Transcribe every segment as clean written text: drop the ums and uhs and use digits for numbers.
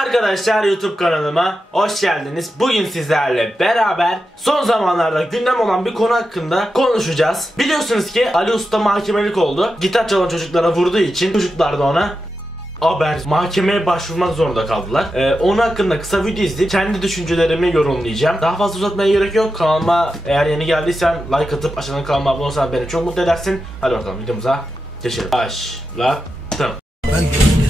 Arkadaşlar, YouTube kanalıma hoş geldiniz. Bugün sizlerle beraber son zamanlarda gündem olan bir konu hakkında konuşacağız. Biliyorsunuz ki Ali Usta mahkemelik oldu. Gitar çalan çocuklara vurduğu için çocuklar da ona mahkemeye başvurmak zorunda kaldılar. Onun hakkında kısa video izleyip kendi düşüncelerimi yorumlayacağım. Daha fazla uzatmaya gerek yok. Kanalıma eğer yeni geldiysen like atıp aşağıdan kanalıma abone olsan beni çok mutlu edersin. Hadi bakalım videomuza geçelim. Başlattım. Ben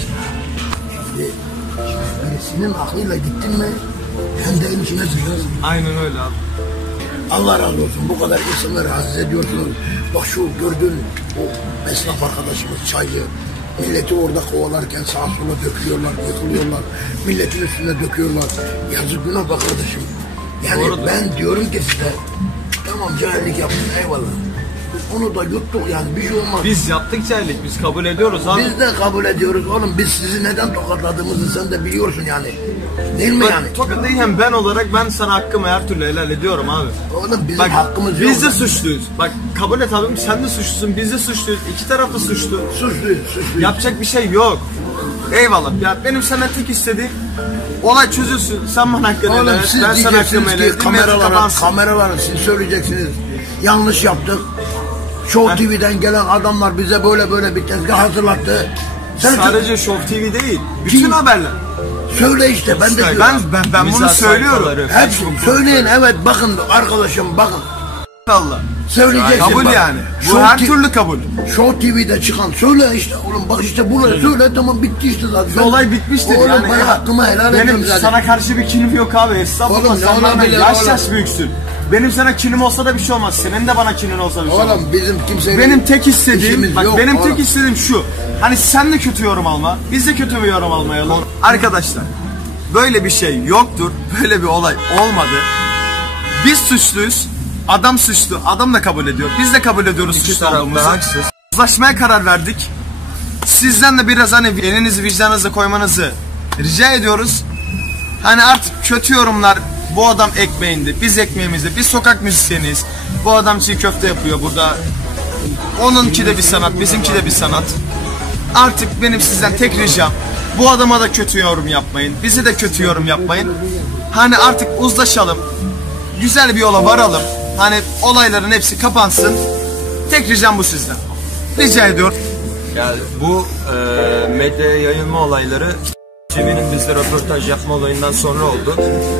birisinin aklıyla gittin mi kendi içine sığıyorsun. Aynen öyle abi. Allah razı olsun, bu kadar insanları rahatsız ediyorsunuz. Bak şu gördün o esnaf arkadaşımız çaycı. Milleti orada kovalarken sağa sola döküyorlar, yıkılıyorlar. Milletin üstüne döküyorlar. Yazık günah bak kardeşim. Yani doğrudur. Ben diyorum ki size tamam cahillik yaptın eyvallah. Onu da yuttuk yani, bir şey olmaz. Biz yaptık cahillik, biz kabul ediyoruz abi. Biz de kabul ediyoruz oğlum, biz sizi neden tokatladığımızı sen de biliyorsun yani. Değil mi yani? Tokatlayayım ben olarak ben sana hakkımı her türlü helal ediyorum abi. Oğlum bizim hakkımız yok. Biz de suçluyuz. Bak kabul et abim, sen de suçlusun, biz de suçluyuz. İki taraf da suçlu. Suçluyuz. Yapacak bir şey yok. Eyvallah. Ya benim senden tek istediğim olay çözülsün. Sen bana hakkını helal et. Ben sana hakkımı helal et. Kameraları siz söyleyeceksiniz. Yanlış yaptık. Show TV'den gelen adamlar bize böyle bir tezgah hazırlattı. Sadece Show TV değil. Bütün haberler. Söyle işte, ben de ben bunu söylüyorum. Hepsi söyleyin, evet, bakın arkadaşım, bakın. Allah. Söyleyeceksin. Kabul bak. Yani. Bu her türlü kabul. Show TV'de çıkan söyle işte oğlum, bak işte bunu söyle, tamam, bitti işte zaten. Olay bitmiştir oğlum, yani. Ben hakkımı helal ediyorum zaten. Benim sana karşı bir kinim yok abi. Estağfurullah, sen bana yaş büyüksün. Benim sana kinim olsa da bir şey olmaz. Senin de bana kinin olsa bir şey olmaz. Oğlum bizim kimseyle benim tek istediğim, bak yok, benim oğlum. tek istediğim şu. Hani sen de kötü yorum alma. Biz de kötü bir yorum almayalım. Arkadaşlar, böyle bir şey yoktur. Böyle bir olay olmadı. Biz suçluyuz. Adam suçlu. Adam da kabul ediyor. Biz de kabul ediyoruz suçlu olduğumuzu. Uzlaşmaya karar verdik. Sizden de biraz hani elinizi vicdanınıza koymanızı rica ediyoruz. Hani artık kötü yorumlar, bu adam ekmeğinde, biz ekmeğimizde, biz sokak müzisyeniyiz. Bu adam çiğ köfte yapıyor burada. Onunki de bir sanat, bizimki de bir sanat. Artık benim sizden tek ricam, bu adama da kötü yorum yapmayın, bize de kötü yorum yapmayın. Hani artık uzlaşalım, güzel bir yola varalım. Hani olayların hepsi kapansın. Tek ricam bu sizden. Rica ediyorum. Yani bu medya yayılma olayları TV'nin bizde röportaj yapma olayından sonra oldu.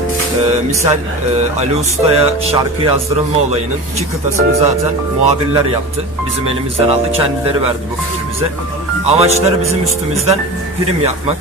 Misal Ali Usta'ya şarkı yazdırılma olayının 2 kıtasını zaten muhabirler yaptı. Bizim elimizden aldı. Kendileri verdi bu fikri bize. Amaçları bizim üstümüzden prim yapmak,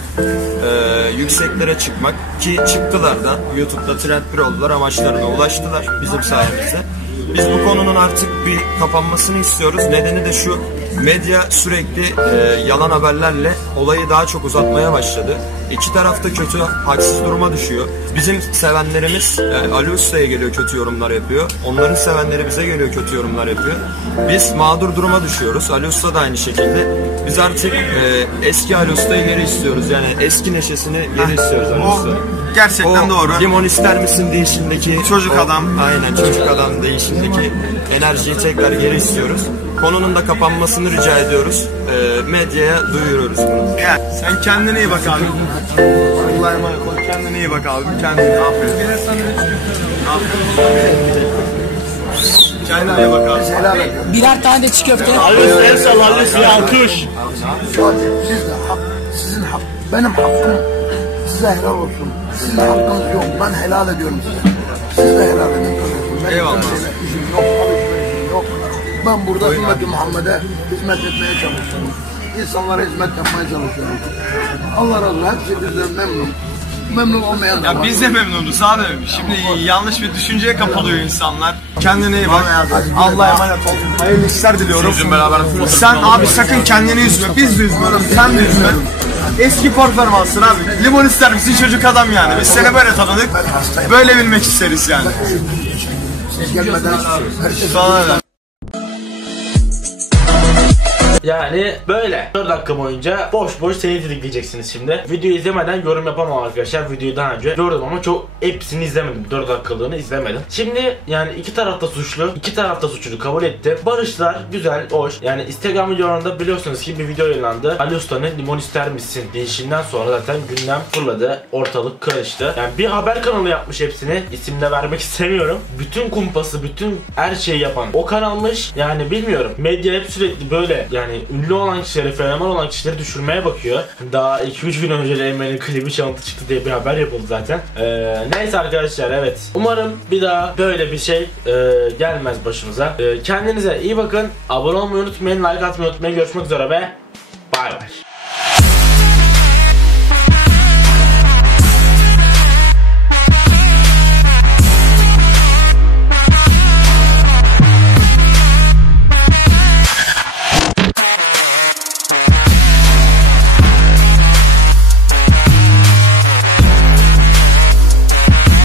yükseklere çıkmak ki çıktılar da, YouTube'da trend 1 oldular, amaçlarına ulaştılar bizim sayemizde. Biz bu konunun artık bir kapanmasını istiyoruz. Nedeni de şu: medya sürekli yalan haberlerle olayı daha çok uzatmaya başladı. İki tarafta kötü, haksız duruma düşüyor. Bizim sevenlerimiz Ali Usta'ya geliyor, kötü yorumlar yapıyor. Onların sevenleri bize geliyor, kötü yorumlar yapıyor. Biz mağdur duruma düşüyoruz. Ali Usta da aynı şekilde. Biz artık eski Ali Usta'yı geri istiyoruz. Yani eski neşesini geri istiyoruz Ali Usta. Gerçekten doğru. Limon ister misin deyişindeki çocuk adam. Aynen, çocuk adam deyişindeki enerjiyi tekrar geri istiyoruz. Konunun da kapanmasını rica ediyoruz. Medyaya duyuruyoruz bunu. Ya, sen kendine iyi bak abi. Allah'a emanet ol. Kendine iyi bak abi. Kendine aferin. Kendine iyi bak abi. Birer tane de çiğ köfte. Ali el sal, Ali alkış. Sizin hak, benim hakkım size helal olsun. Sizin hakkınız yok. Ben helal ediyorum size. Siz de helal edin kardeşim. Eyvallah. İşim yok, alışverişim yok. Ben burada ümmeti Muhammed'e hizmet etmeye çalışıyorum. İnsanlara hizmet yapmaya çalışıyorum. Allah razı olsun. Hepsi bizden memnun. Memnun olmayan da ya biz de memnunuz abi. Şimdi yanlış bir düşünceye kapılıyor insanlar. Kendine iyi bak. Allah'a emanet ol. Hayırlı işler diliyorum. Sen abi sakın kendini üzme. Biz de üzmüyoruz. Sen de üzme. Eski performansın abi. Limon ister misin çocuk adam yani. Biz seni böyle tanıdık. Böyle bilmek isteriz yani. Siz gelmeden Sana Yani böyle 4 dakika boyunca boş boş seni dinleyeceksiniz şimdi. Videoyu izlemeden yorum yapamam arkadaşlar. Videoyu daha önce gördüm ama çok hepsini izlemedim. 4 dakikalığını izlemedim. Şimdi yani iki tarafta suçlu. İki tarafta suçlu kabul etti. Barışlar güzel, hoş. Yani Instagram videolarında biliyorsunuz ki bir video yayınlandı. Ali Usta'nın limon ister misin deyişinden sonra zaten gündem fırladı. Ortalık karıştı. Yani bir haber kanalı yapmış hepsini. İsim de vermek istemiyorum. Bütün kumpası, bütün her şeyi yapan o kanalmış. Yani bilmiyorum. Medya hep sürekli böyle yani ünlü olan kişileri, fenomen olan kişileri düşürmeye bakıyor. Daha 2-3 gün önce Eymen'in klibi çalıntı çıktı diye bir haber yapıldı zaten. Neyse arkadaşlar, evet. Umarım bir daha böyle bir şey gelmez başımıza. Kendinize iyi bakın. Abone olmayı unutmayın. Like atmayı unutmayın. Görüşmek üzere ve bay bay.